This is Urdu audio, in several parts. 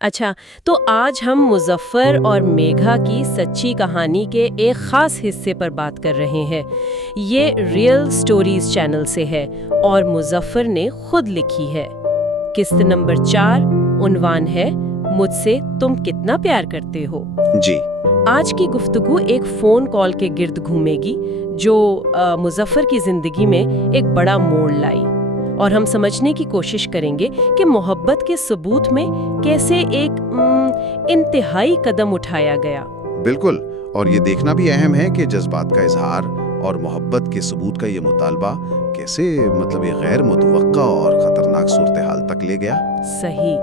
اچھا، تو آج ہم مظفر اور میگھا کی سچی کہانی کے ایک خاص حصے پر بات کر رہے ہیں۔ یہ ریئل سٹوریز چینل سے ہے اور مظفر نے خود لکھی ہے۔ قسط نمبر 4، عنوان ہے مجھ سے تم کتنا پیار کرتے ہو۔ جی آج کی گفتگو ایک فون کال کے گرد گھومے گی جو مظفر کی زندگی میں ایک بڑا موڑ لائی، اور ہم سمجھنے کی کوشش کریں گے کہ محبت کے ثبوت میں کیسے ایک انتہائی قدم اٹھایا گیا۔ بالکل، اور یہ دیکھنا بھی اہم ہے کہ جذبات کا اظہار اور محبت کے ثبوت کا یہ مطالبہ کیسے یہ غیر متوقع اور خطرناک صورتحال تک لے گیا۔ صحیح۔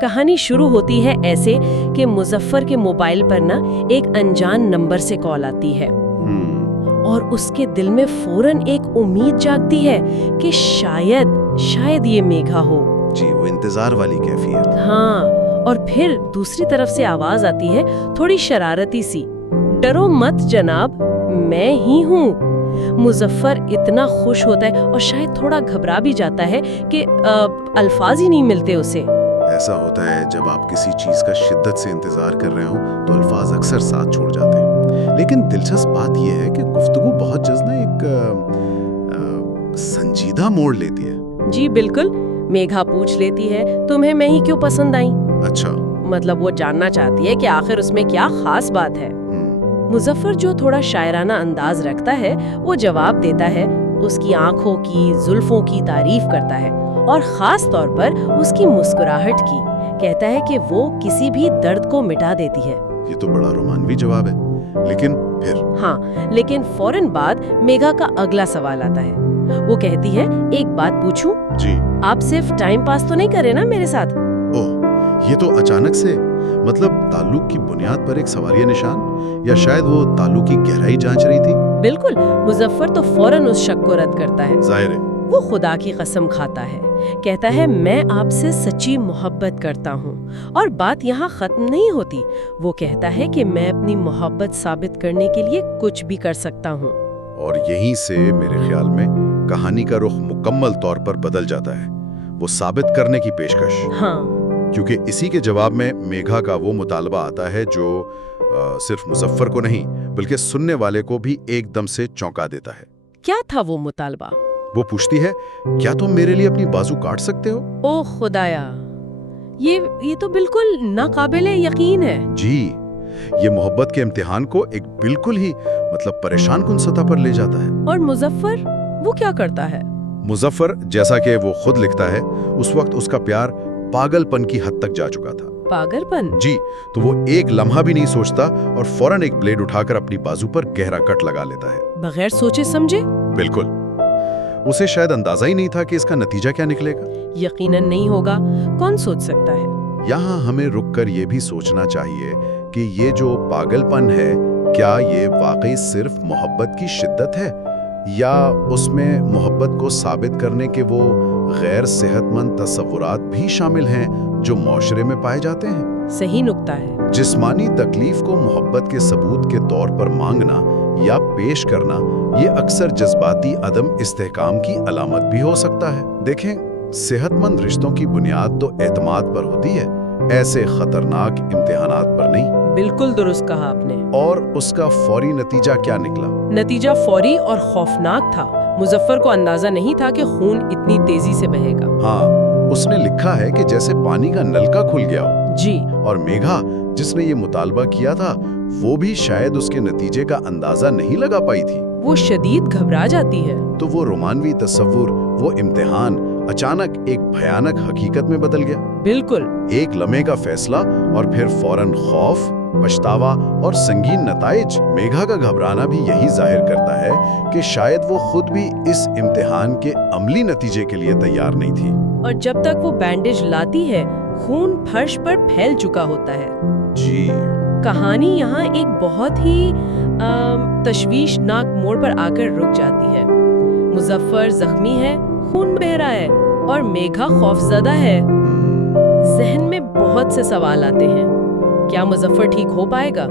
کہانی شروع ہوتی ہے ایسے کہ مظفر کے موبائل پر ایک انجان نمبر سے کال آتی ہے، اور اس کے دل میں فوراً ایک امید جاگتی ہے کہ شاید یہ میگھا ہو۔ جی، وہ انتظار والی کیفیت۔ ہاں، اور پھر دوسری طرف سے آواز آتی ہے تھوڑی شرارتی سی، ڈرو مت جناب، میں ہی ہوں۔ مظفر اتنا خوش ہوتا ہے اور شاید تھوڑا گھبرا بھی جاتا ہے کہ الفاظ ہی نہیں ملتے اسے۔ ایسا ہوتا ہے جب آپ کسی چیز کا شدت سے انتظار کر رہے ہوں تو الفاظ اکثر ساتھ چھوڑ جاتے ہیں۔ لیکن دلچسپ بات یہ ہے کہ گفتگو بہت جلد ایک سنجیدہ موڑ لیتی ہے۔ جی بالکل، میگھا پوچھ لیتی ہے تمہیں میں ہی کیوں پسند آئی؟ اچھا، مطلب وہ جاننا چاہتی ہے کہ آخر اس میں کیا خاص بات ہے۔ مظفر جو تھوڑا شاعرانہ انداز رکھتا ہے وہ جواب دیتا ہے، اس کی آنکھوں کی زلفوں کی تعریف کرتا ہے، اور خاص طور پر اس کی مسکراہٹ کی۔ کہتا ہے کہ وہ کسی بھی درد کو مٹا دیتی ہے۔ یہ تو بڑا رومانوی جواب ہے، لیکن پھر؟ ہاں، لیکن فوراً بعد میگھا کا اگلا سوال آتا ہے۔ وہ کہتی ہے ایک بات پوچھوں؟ جی۔ آپ صرف ٹائم پاس تو نہیں کر رہے نا میرے ساتھ؟ اوہ، یہ تو اچانک سے، تعلق کی بنیاد پر ایک سوالیہ نشان، یا شاید وہ تعلق کی گہرائی جانچ رہی تھی؟ بالکل، مظفر تو فوراً اس شک کو رد کرتا ہے۔ ظاہر ہے۔ وہ خدا کی قسم کھاتا ہے، کہتا ہے میں آپ سے سچی محبت کرتا ہوں، اور بات یہاں ختم نہیں ہوتی۔ وہ کہتا ہے کہ میں اپنی محبت ثابت کرنے کے لیے کچھ بھی کر سکتا ہوں۔ اور یہیں سے میرے خیال میں کہانی کا رخ مکمل طور پر بدل جاتا ہے، وہ ثابت کرنے کی پیشکش۔ ہاں، کیونکہ اسی کے جواب میں میگھا کا وہ مطالبہ آتا ہے جو صرف مظفر کو نہیں بلکہ سننے والے کو بھی ایک دم سے چونکا دیتا ہے۔ کیا تھا وہ مطالبہ؟ وہ پوچھتی ہے، کیا تم میرے لیے اپنی بازو کاٹ سکتے ہو؟ اوہ خدایا، یہ تو بالکل ناقابل یقین ہے۔ جی، یہ محبت کے امتحان کو ایک بالکل ہی پریشان کن سطح پر لے جاتا ہے۔ اور مظفر وہ کیا کرتا ہے؟ مظفر، جیسا کہ وہ خود لکھتا ہے، اس وقت اس کا پیار پاگل پن کی حد تک جا چکا تھا۔ پاگل پن؟ جی، تو وہ ایک لمحہ بھی نہیں سوچتا اور فوراً ایک بلیڈ اٹھا کر اپنی بازو پر گہرا کٹ لگا لیتا ہے، بغیر سوچے سمجھے۔ بالکل، اسے شاید اندازہ ہی نہیں تھا کہ اس کا نتیجہ کیا نکلے گا۔ یقیناً نہیں ہوگا، کون سوچ سکتا ہے؟ یہاں ہمیں رک کر یہ بھی سوچنا چاہیے کہ یہ جو پاگل پن ہے، کیا یہ واقعی صرف محبت کی شدت ہے، یا اس میں محبت کو ثابت کرنے کے وہ غیر صحت مند تصورات بھی شامل ہیں جو معاشرے میں پائے جاتے ہیں؟ صحیح نکتہ ہے۔ جسمانی تکلیف کو محبت کے ثبوت کے طور پر مانگنا یا پیش کرنا، یہ اکثر جذباتی عدم استحکام کی علامت بھی ہو سکتا ہے۔ دیکھیں، صحت مند رشتوں کی بنیاد تو اعتماد پر ہوتی ہے، ایسے خطرناک امتحانات پر نہیں۔ بالکل درست کہا آپ نے۔ اور اس کا فوری نتیجہ کیا نکلا؟ نتیجہ فوری اور خوفناک تھا۔ مظفر کو اندازہ نہیں تھا کہ خون اتنی تیزی سے بہے گا۔ ہاں، اس نے لکھا ہے کہ جیسے پانی کا نلکا کھل گیا ہو۔ جی، اور میگھا جس نے یہ مطالبہ کیا تھا، وہ بھی شاید اس کے نتیجے کا اندازہ نہیں لگا پائی تھی۔ وہ شدید گھبرا جاتی ہے۔ تو وہ رومانوی تصور، وہ امتحان اچانک ایک بھیانک حقیقت میں بدل گیا۔ بالکل، ایک لمحے کا فیصلہ اور پھر فوراً خوف، پچھتاوا اور سنگین نتائج۔ میگھا کا گھبرانا بھی یہی ظاہر کرتا ہے کہ شاید وہ خود بھی اس امتحان کے عملی نتیجے کے لیے تیار نہیں تھی۔ اور جب تک وہ بینڈیج لاتی ہے، خون فرش پر پھیل چکا ہوتا ہے۔ جی، کہانی یہاں ایک بہت ہی تشویشناک موڑ پر آ کر رک جاتی ہے۔ مظفر زخمی ہے، خون بہہ رہا ہے، اور میگھا خوفزدہ ہے۔ ذہن میں بہت سے سوال آتے ہیں۔ کیا مظفر ٹھیک ہو پائے گا؟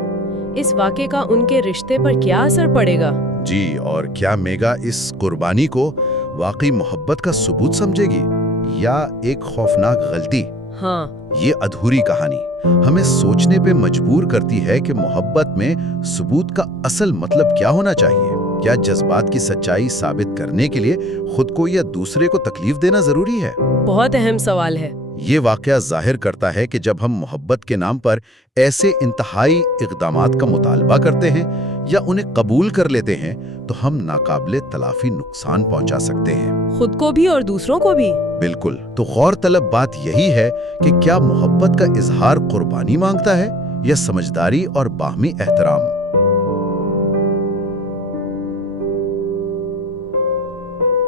اس واقعے کا ان کے رشتے پر کیا اثر پڑے گا؟ جی، اور کیا میگھا اس قربانی کو واقعی محبت کا ثبوت سمجھے گی یا ایک خوفناک غلطی؟ ہاں، یہ ادھوری کہانی ہمیں سوچنے پہ مجبور کرتی ہے کہ محبت میں ثبوت کا اصل مطلب کیا ہونا چاہیے۔ کیا جذبات کی سچائی ثابت کرنے کے لیے خود کو یا دوسرے کو تکلیف دینا ضروری ہے؟ بہت اہم سوال ہے۔ یہ واقعہ ظاہر کرتا ہے کہ جب ہم محبت کے نام پر ایسے انتہائی اقدامات کا مطالبہ کرتے ہیں یا انہیں قبول کر لیتے ہیں تو ہم ناقابل تلافی نقصان پہنچا سکتے ہیں، خود کو بھی اور دوسروں کو بھی۔ بالکل۔ تو غور طلب بات یہی ہے کہ کیا محبت کا اظہار قربانی مانگتا ہے یا سمجھداری اور باہمی احترام؟